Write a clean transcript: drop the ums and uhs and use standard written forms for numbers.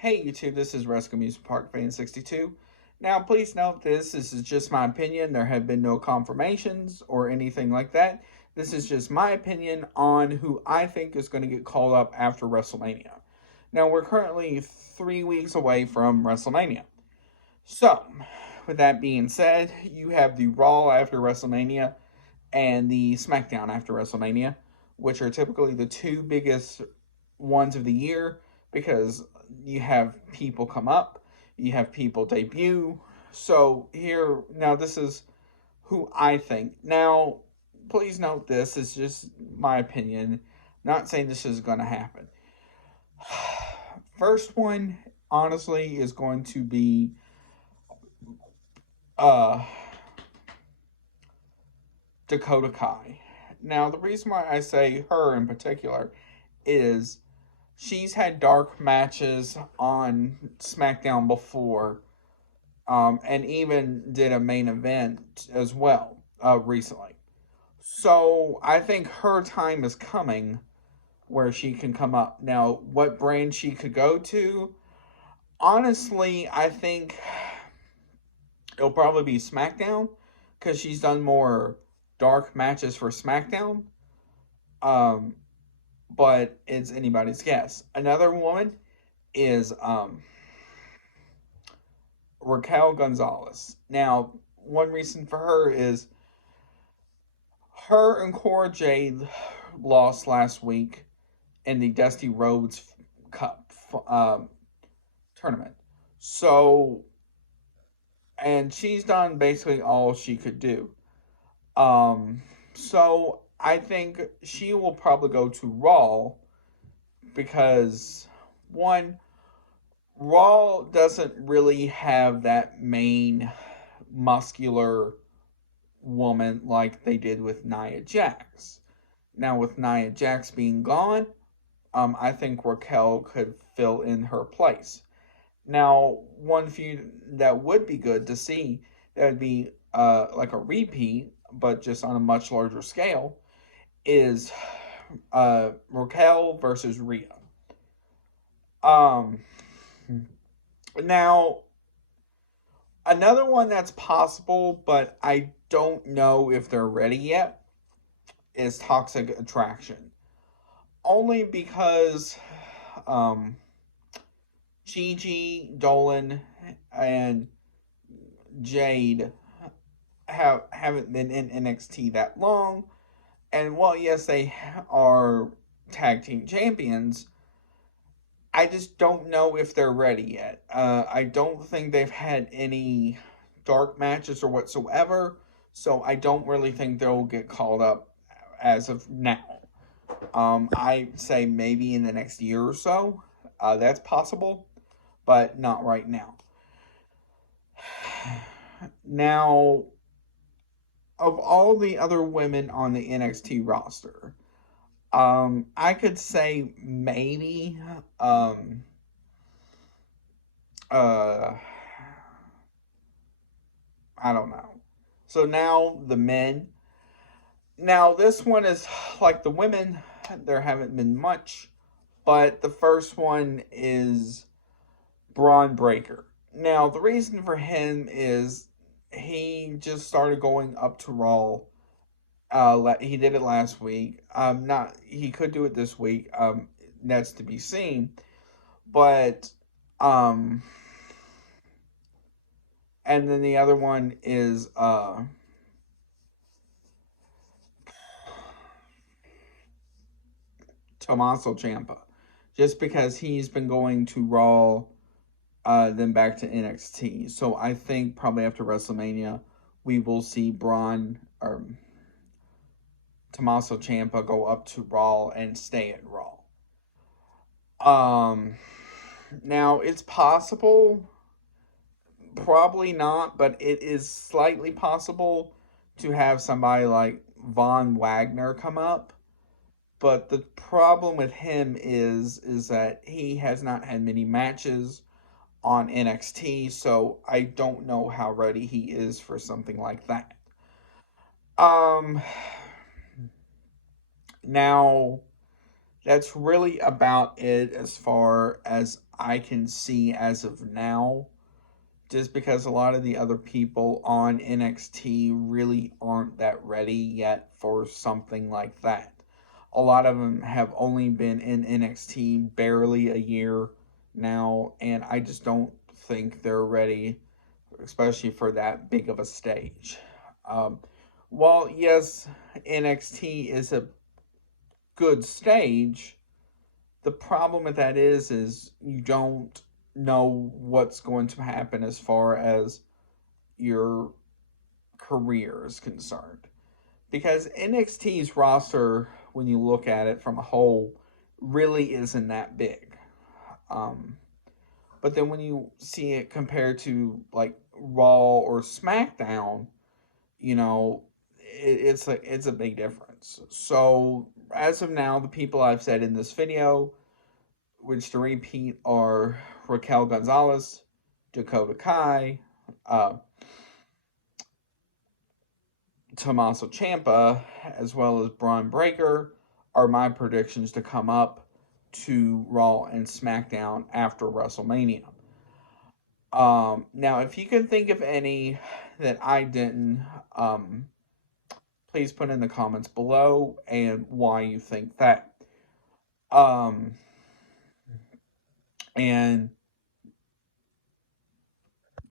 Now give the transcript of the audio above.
Hey YouTube, this is Rescue Music Park Fan 62. Now, please note this is just my opinion. There have been no confirmations or anything like that. This is just my opinion on who I think is going to get called up after WrestleMania. Now, we're currently 3 weeks away from WrestleMania. So, with that being said, you have the Raw after WrestleMania and the SmackDown after WrestleMania, which are typically the two biggest ones of the year because you have people come up, you have people debut. So here now this is who I think. Now, please note this is just my opinion. Not saying this is going to happen. First one, honestly, is going to be uh Dakota Kai. Now, the reason why I say her in particular is she's had dark matches on SmackDown before, and even did a main event as well recently. So I think her time is coming where she can come up. Now, what brand she could go to? Honestly, I think it'll probably be SmackDown because she's done more dark matches for SmackDown. Um, but it's anybody's guess. Another woman is Raquel Gonzalez. Now, one reason for her is her and Cora Jade lost last week in the Dusty Rhodes Cup tournament. So, and she's done basically all she could do. So I think she will probably go to Raw because one, Raw doesn't really have that main muscular woman like they did with Nia Jax. Now, with Nia Jax being gone, I think Raquel could fill in her place. Now, one feud that would be good to see that would be like a repeat, but just on a much larger scale, is Raquel versus Rhea. Um, Now, another one that's possible, but I don't know if they're ready yet, is Toxic Attraction. Only because um, Gigi, Dolan, and Jade haven't been in NXT that long. And while, yes, they are tag team champions, I just don't know if they're ready yet. I don't think they've had any dark matches or whatsoever, so I don't really think they'll get called up as of now. I say maybe in the next year or so. That's possible, but not right now. Now, of all the other women on the NXT roster, I could say maybe uh I don't know. So now the men. Now this one is like the women. There haven't been much, but the first one is Braun Breaker. Now the reason for him is he just started going up to Raw. He did it last week. Not he could do it this week. That's to be seen. But um, and then the other one is Tommaso Ciampa, just because he's been going to Raw, then back to NXT. So I think probably after WrestleMania, we will see Braun or Tommaso Ciampa go up to Raw and stay at Raw. Um, Now it's possible, probably not, but it is slightly possible to have somebody like Von Wagner come up. But the problem with him is that he has not had many matches on NXT, so I don't know how ready he is for something like that. Um Now That's really about it as far as I can see as of now. Just because a lot of the other people on NXT really aren't that ready yet for something like that. A lot of them have only been in NXT barely a year now, and I just don't think they're ready, especially for that big of a stage. Um, while, yes, NXT is a good stage, the problem with that is you don't know what's going to happen as far as your career is concerned. Because NXT's roster, when you look at it from a whole, really isn't that big. Um, but then when you see it compared to like Raw or SmackDown, you know, it's a big difference. So as of now, the people I've said in this video, which to repeat are Raquel Gonzalez, Dakota Kai, uh, Tommaso Ciampa, as well as Braun Breaker, are my predictions to come up to Raw and SmackDown after WrestleMania. Now, if you can think of any that I didn't, um, please put in the comments below and why you think that. Um, and